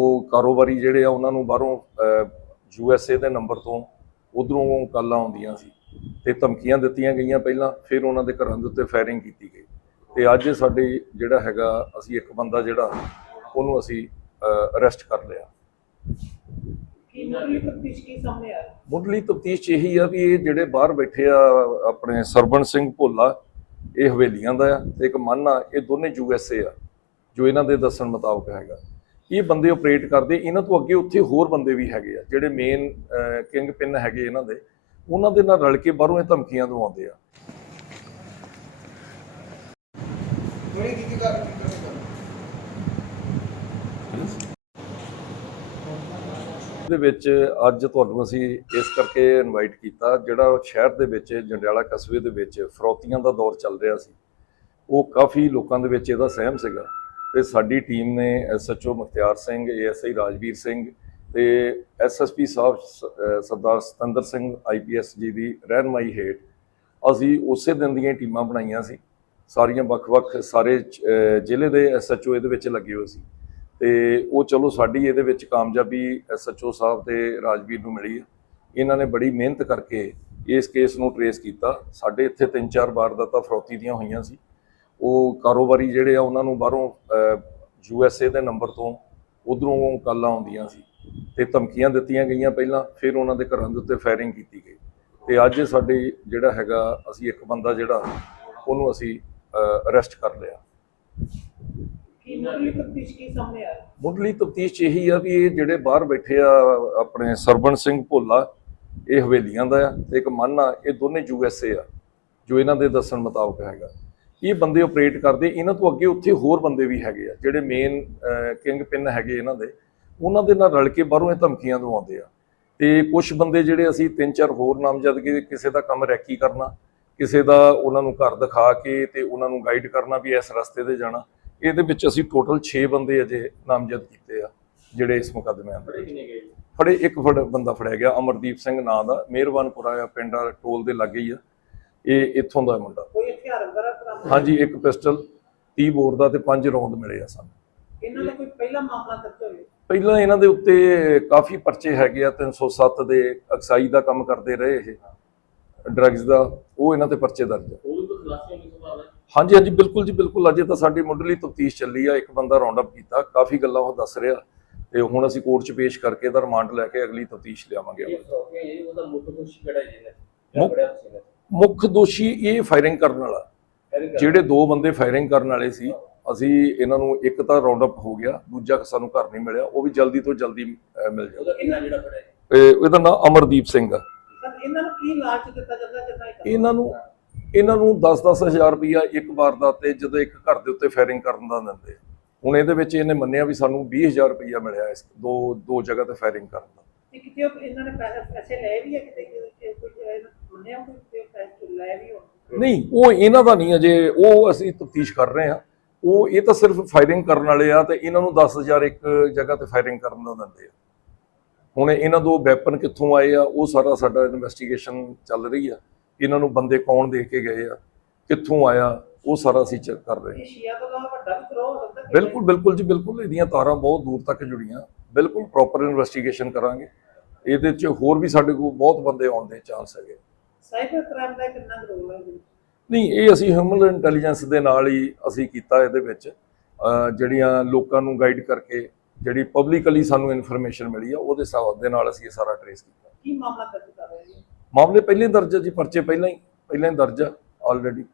ਉਹ ਕਾਰੋਬਾਰੀ ਜਿਹੜੇ ਆ ਉਹਨਾਂ ਨੂੰ ਬਾਹਰੋਂ ਯੂ ਐਸ ਏ ਦੇ ਨੰਬਰ ਤੋਂ ਉਧਰੋਂ ਕਾਲਾਂ ਆਉਂਦੀਆਂ ਸੀ ਤੇ ਧਮਕੀਆਂ ਦਿੱਤੀਆਂ ਗਈਆਂ ਪਹਿਲਾਂ ਫਿਰ ਉਹਨਾਂ ਦੇ ਘਰਾਂ ਦੇ ਉੱਤੇ ਫਾਇਰਿੰਗ ਕੀਤੀ ਗਈ। ਤੇ ਅੱਜ ਸਾਡੇ ਜਿਹੜਾ ਹੈਗਾ ਅਸੀਂ ਇੱਕ ਬੰਦਾ ਜਿਹੜਾ ਉਹਨੂੰ ਅਸੀਂ ਅਰੈਸਟ ਕਰ ਲਿਆ। ਤਫਤੀਸ਼ ਮੁੱਢਲੀ ਤਫਤੀਸ਼ 'ਚ ਇਹੀ ਆ ਵੀ ਇਹ ਜਿਹੜੇ ਬਾਹਰ ਬੈਠੇ ਆ ਆਪਣੇ ਸਰਬਣ ਸਿੰਘ ਭੋਲਾ ਇਹ ਹਵੇਲੀਆਂ ਦਾ ਆ ਤੇ ਇੱਕ ਮਨ ਆ ਇਹ ਦੋਨੇ ਯੂ ਐਸ ਏ ਆ ਜੋ ਇਹਨਾਂ ਦੇ ਦੱਸਣ ਮੁਤਾਬਕ ਹੈਗਾ। ਇਹ ਬੰਦੇ ਆਪਰੇਟ ਕਰਦੇ ਇਹਨਾਂ ਤੋਂ ਅੱਗੇ ਉੱਥੇ ਹੋਰ ਬੰਦੇ ਵੀ ਹੈਗੇ ਆ ਜਿਹੜੇ ਮੇਨ ਕਿੰਗ ਪਿਨ ਹੈਗੇ ਇਹਨਾਂ ਦੇ ਉਹਨਾਂ ਦੇ ਨਾਲ ਰਲ ਕੇ ਬਾਹਰੋਂ ਇਹ ਧਮਕੀਆਂ ਦਵਾਉਂਦੇ ਆ। ਦੇ ਵਿੱਚ ਅੱਜ ਤੁਹਾਨੂੰ ਅਸੀਂ ਇਸ ਕਰਕੇ ਇਨਵਾਈਟ ਕੀਤਾ ਜਿਹੜਾ ਸ਼ਹਿਰ ਦੇ ਵਿੱਚ ਜੰਡਿਆਲਾ ਕਸਬੇ ਦੇ ਵਿੱਚ ਫਰੌਤੀਆਂ ਦਾ ਦੌਰ ਚੱਲ ਰਿਹਾ ਸੀ ਉਹ ਕਾਫੀ ਲੋਕਾਂ ਦੇ ਵਿੱਚ ਇਹਦਾ ਸਹਿਮ ਸੀਗਾ। ਤੇ ਸਾਡੀ ਟੀਮ ਨੇ ਐਸਐਚਓ ਮੁਖਤਿਆਰ ਸਿੰਘ, ਏਐਸਆਈ ਰਾਜਵੀਰ ਸਿੰਘ ਤੇ ਐਸਐਸਪੀ ਸਾਹਿਬ ਸ- ਸਰਦਾਰ ਸਤੰਦਰ ਸਿੰਘ, ਆਈਪੀਐਸ ਜੀ ਦੀ ਰਹਿਨਮਾਈ ਹੇਠ ਅਸੀਂ ਉਸੇ ਦਿਨ ਦੀਆਂ ਟੀਮਾਂ ਬਣਾਈਆਂ ਸੀ। ਸਾਰੀਆਂ ਵੱਖ-ਵੱਖ ਸਾਰੇ ਜ਼ਿਲ੍ਹੇ ਦੇ ਐਸਐਚਓ ਇਹਦੇ ਵਿੱਚ ਲੱਗੇ ਹੋਏ ਸੀ। ਤੇ ਉਹ ਚਲੋ ਸਾਡੀ ਇਹਦੇ ਵਿੱਚ ਕਾਮਯਾਬੀ ਐਸਐਚਓ ਸਾਹਿਬ ਤੇ ਰਾਜਵੀਰ ਨੂੰ ਮਿਲੀ ਇਹਨਾਂ ਨੇ ਬੜੀ ਮਿਹਨਤ ਕਰਕੇ ਇਸ ਕੇਸ ਨੂੰ ਟਰੇਸ ਕੀਤਾ। ਸਾਡੇ ਇੱਥੇ ਤਿੰਨ ਚਾਰ ਵਾਰਦਾਤਾਂ ਫਰੌਤੀ ਦੀਆਂ ਹੋਈਆਂ ਸੀ। ਉਹ ਕਾਰੋਬਾਰੀ ਜਿਹੜੇ ਆ ਉਹਨਾਂ ਨੂੰ ਬਾਹਰੋਂ ਯੂ ਐਸ ਏ ਦੇ ਨੰਬਰ ਤੋਂ ਉਧਰੋਂ ਕਾਲਾਂ ਆਉਂਦੀਆਂ ਸੀ ਤੇ ਧਮਕੀਆਂ ਦਿੱਤੀਆਂ ਗਈਆਂ ਪਹਿਲਾਂ ਫਿਰ ਉਹਨਾਂ ਦੇ ਘਰਾਂ ਦੇ ਉੱਤੇ ਫਾਇਰਿੰਗ ਕੀਤੀ ਗਈ। ਤੇ ਅੱਜ ਸਾਡੇ ਜਿਹੜਾ ਹੈਗਾ ਅਸੀਂ ਇੱਕ ਬੰਦਾ ਜਿਹੜਾ ਉਹਨੂੰ ਅਸੀਂ ਅਰੈਸਟ ਕਰ ਲਿਆ। ਮੁੱਢਲੀ ਤਫਤੀਸ਼ 'ਚ ਇਹੀ ਆ ਵੀ ਇਹ ਜਿਹੜੇ ਬਾਹਰ ਬੈਠੇ ਆ ਆਪਣੇ ਸਰਬਣ ਸਿੰਘ ਭੋਲਾ ਇਹ ਹਵੇਲੀਆਂ ਦਾ ਆ ਤੇ ਇੱਕ ਮਨ ਆ ਇਹ ਦੋਨੇ ਯੂ ਐਸ ਏ ਆ ਜੋ ਇਹਨਾਂ ਦੇ ਦੱਸਣ ਮੁਤਾਬਕ ਹੈਗਾ। ਇਹ ਬੰਦੇ ਆਪਰੇਟ ਕਰਦੇ ਇਹਨਾਂ ਤੋਂ ਅੱਗੇ ਉੱਥੇ ਹੋਰ ਬੰਦੇ ਵੀ ਹੈਗੇ ਆ ਜਿਹੜੇ ਮੇਨ ਕਿੰਗ ਪਿਨ ਹੈਗੇ ਇਹਨਾਂ ਦੇ ਉਹਨਾਂ ਦੇ ਨਾਲ ਰਲ ਕੇ ਬਾਹਰੋਂ ਇਹ ਧਮਕੀਆਂ ਦਵਾਉਂਦੇ ਆ। ਤੇ ਕੁਝ ਬੰਦੇ ਜਿਹੜੇ ਅਸੀਂ ਤਿੰਨ ਚਾਰ ਹੋਰ ਨਾਮਜ਼ਦਗੀ ਕਿਸੇ ਦਾ ਕੰਮ ਰੈਕੀ ਕਰਨਾ ਕਿਸੇ ਦਾ ਉਹਨਾਂ ਨੂੰ ਘਰ ਦਿਖਾ ਕੇ ਤੇ ਉਹਨਾਂ ਨੂੰ ਗਾਈਡ ਕਰਨਾ ਵੀ ਇਸ ਰਸਤੇ ਤੇ ਜਾਣਾ ਇਹਦੇ ਵਿੱਚ ਅਸੀਂ ਟੋਟਲ 6 ਬੰਦੇ ਅਜੇ ਨਾਮਜ਼ਦ ਕੀਤੇ ਆ ਜਿਹੜੇ ਇਸ ਮੁਕੱਦਮੇ ਅੰਦਰ ਫੜੇ ਇੱਕ ਫੜ ਬੰਦਾ ਫੜਿਆ ਗਿਆ ਅਮਰਦੀਪ ਸਿੰਘ ਨਾਂ ਦਾ ਮਿਹਰਬਾਨਪੁਰਾ ਆ ਪਿੰਡ ਆ ਟੋਲ ਦੇ ਲਾਗੇ ਹੀ ਆ। ਇਹ ਇੱਥੋਂ ਦਾ ਮੁੰਡਾ। ਹਾਂਜੀ ਇੱਕ ਪਿਸਟਲ 30 ਬੋਰ ਦਾ ਤੇ ਪੰਜ ਰੌਂਦ ਮਿਲੇ ਆ ਸਾਨੂੰ। ਇਹਨਾਂ ਦਾ ਕੋਈ ਪਹਿਲਾ ਮਾਮਲਾ ਦਰਜ ਹੋਵੇ ਪਹਿਲਾਂ ਇਹਨਾਂ ਦੇ ਉੱਤੇ ਕਾਫੀ ਪਰਚੇ ਹੈਗੇ ਆ 307 ਦੇ ਅਕਸਾਈ ਦਾ ਕੰਮ ਕਰਦੇ ਰਹੇ ਇਹ। ਡਰੱਗਸ ਦਾ ਉਹ ਇਹਨਾਂ ਤੇ ਪਰਚੇ ਦਰਜ ਹਾਂਜੀ ਹਾਂਜੀ ਬਿਲਕੁਲ ਜੀ ਬਿਲਕੁਲ। ਅਜੇ ਤਾਂ ਸਾਡੀ ਮੁੱਢਲੀ ਤਫਤੀਸ਼ ਚੱਲੀ ਆ ਇੱਕ ਬੰਦਾ ਰਾਉਂਡ ਅਪ ਕੀਤਾ ਕਾਫੀ ਗੱਲਾਂ ਉਹ ਦੱਸ ਰਿਹਾ। ਤੇ ਹੁਣ ਅਸੀਂ ਕੋਰਟ 'ਚ ਪੇਸ਼ ਕਰਕੇ ਇਹਦਾ ਰਿਮਾਂਡ ਲੈ ਕੇ ਅਗਲੀ ਤਫਤੀਸ਼ ਲਿਆਵਾਂਗੇ ਮੁੱਖ ਕੁਛ ਕਿਹੜਾ ਜੀ ਮੁੱਖ ਦੋਸ਼ੀ ਇਹ ਫਾਇਰਿੰਗ ਕਰਨ ਵਾਲਾ। ਜਿਹੜੇ ਦੋ ਬੰਦੇ ਫਾਇਰਿੰਗ ਕਰਨ ਵਾਲੇ ਸੀ ਅਸੀਂ ਇਹਨਾਂ ਨੂੰ ਇੱਕ ਤਾਂ ਰਾਉਂਡ ਅਪ ਹੋ ਗਿਆ ਦੂਜਾ ਸਾਨੂੰ ਘਰ ਨਹੀਂ ਮਿਲਿਆ ਉਹ ਵੀ ਜਲਦੀ ਤੋਂ ਜਲਦੀ ਮਿਲ ਜਾਊਗਾ ਜਿਹੜਾ ਫੜਿਆ? ਤੇ ਇਹਦਾ ਨਾਮ ਅਮਰਦੀਪ ਸਿੰਘ ਆ ਇਹਨਾਂ ਨੂੰ ਕੀ ਲਾਲਚ ਦਿੱਤਾ ਜਾਂਦਾ ਕਰਦੇ? ਇਹਨਾਂ ਨੂੰ ਇਹਨਾਂ ਨੂੰ 10-10 ਹਜ਼ਾਰ ਰੁਪਈਆ ਇੱਕ ਵਾਰਦਾਤ ਤੇ ਜਦੋਂ ਇੱਕ ਘਰ ਦੇ ਉੱਤੇ ਫਾਇਰਿੰਗ ਕਰਨ ਦਾ ਦਿੰਦੇ ਆ। ਹੁਣ ਇਹਦੇ ਵਿੱਚ ਇਹਨੇ ਮੰਨਿਆ ਵੀ ਸਾਨੂੰ 20000 ਰੁਪਈਆ ਮਿਲਿਆ ਇਸ ਦੋ ਦੋ ਜਗ੍ਹਾ ਤੇ ਫਾਇਰਿੰਗ ਕਰਨ ਦਾ ਤੇ ਕਿਤੇ ਇਹਨਾਂ ਨੇ ਪੈਸੇ ਲਏ ਵੀ ਹੈ ਕਿਤੇ ਕੋਈ ਇਹਨਾਂ ਮੰਨਿਆ ਕੋਈ ਪੈਸੇ ਲਏ ਵੀ ਹੋਣ ਨਹੀਂ, ਉਹ ਇਹਨਾਂ ਦਾ ਨਹੀਂ ਅਜੇ ਉਹ ਅਸੀਂ ਤਫਤੀਸ਼ ਕਰ ਰਹੇ ਹਾਂ। ਉਹ, ਇਹ ਤਾਂ ਸਿਰਫ ਫਾਇਰਿੰਗ ਕਰਨ ਵਾਲੇ ਆ ਤੇ ਇਹਨਾਂ ਨੂੰ 10000 ਇੱਕ ਜਗ੍ਹਾ ਤੇ ਫਾਇਰਿੰਗ ਕਰਨ ਦਾ ਦਿੰਦੇ ਆ। ਹੁਣ ਇਹਨਾਂ ਦੋ ਵੈਪਨ ਕਿੱਥੋਂ ਆਏ ਆ, ਉਹ ਸਾਰਾ ਸਾਡਾ ਇਨਵੈਸਟੀਗੇਸ਼ਨ ਚੱਲ ਰਹੀ ਆ। ਇਹਨਾਂ ਨੂੰ ਬੰਦੇ ਕੌਣ ਦੇ ਕੇ ਗਏ ਆ, ਕਿੱਥੋਂ ਆਇਆ, ਉਹ ਸਾਰਾ ਅਸੀਂ ਚੈੱਕ ਕਰ ਰਹੇ ਹਾਂ। ਬਿਲਕੁਲ ਬਿਲਕੁਲ ਜੀ, ਬਿਲਕੁਲ। ਇਹਦੀਆਂ ਤਾਰਾਂ ਬਹੁਤ ਦੂਰ ਤੱਕ ਜੁੜੀਆਂ। ਬਿਲਕੁਲ ਪ੍ਰੋਪਰ ਇਨਵੈਸਟੀਗੇਸ਼ਨ ਕਰਾਂਗੇ। ਇਹਦੇ 'ਚ ਹੋਰ ਵੀ ਸਾਡੇ ਕੋਲ ਬਹੁਤ ਬੰਦੇ ਆਉਣ ਦੇ ਚਾਂਸ ਹੈਗੇ। ਸਾਈਬਰ ਕ੍ਰਾਈਮ ਦਾ ਕਿੰਨਾ ਗਰੋਹ ਹੈ ਇਹਦੇ ਵਿੱਚ? ਨਹੀਂ ਇਹ ਅਸੀਂ ਹਿਊਮਨ ਇੰਟੈਲੀਜੈਂਸ ਦੇ ਨਾਲ ਹੀ ਅਸੀਂ ਕੀਤਾ ਇਹਦੇ ਵਿੱਚ। ਜਿਹੜੀਆਂ ਲੋਕਾਂ ਨੂੰ ਗਾਈਡ ਕਰਕੇ ਜਿਹੜੀ ਪਬਲਿਕਲੀ ਸਾਨੂੰ ਇਨਫੋਰਮੇਸ਼ਨ ਮਿਲੀ ਆ ਉਹਦੇ ਹਿਸਾਬ ਦੇ ਨਾਲ ਅਸੀਂ ਇਹ ਸਾਰਾ ਟਰੇਸ ਕੀਤਾ। ਕੀ ਮਾਮਲਾ ਦਰਜ ਕਰ ਰਹੇ ਜੀ ਮਾਮਲੇ ਪਹਿਲੇ ਦਰਜ ਜੀ ਪਰਚੇ ਪਹਿਲਾਂ ਹੀ ਪਹਿਲਾਂ ਹੀ ਦਰਜ ਆਲਰੇਡੀ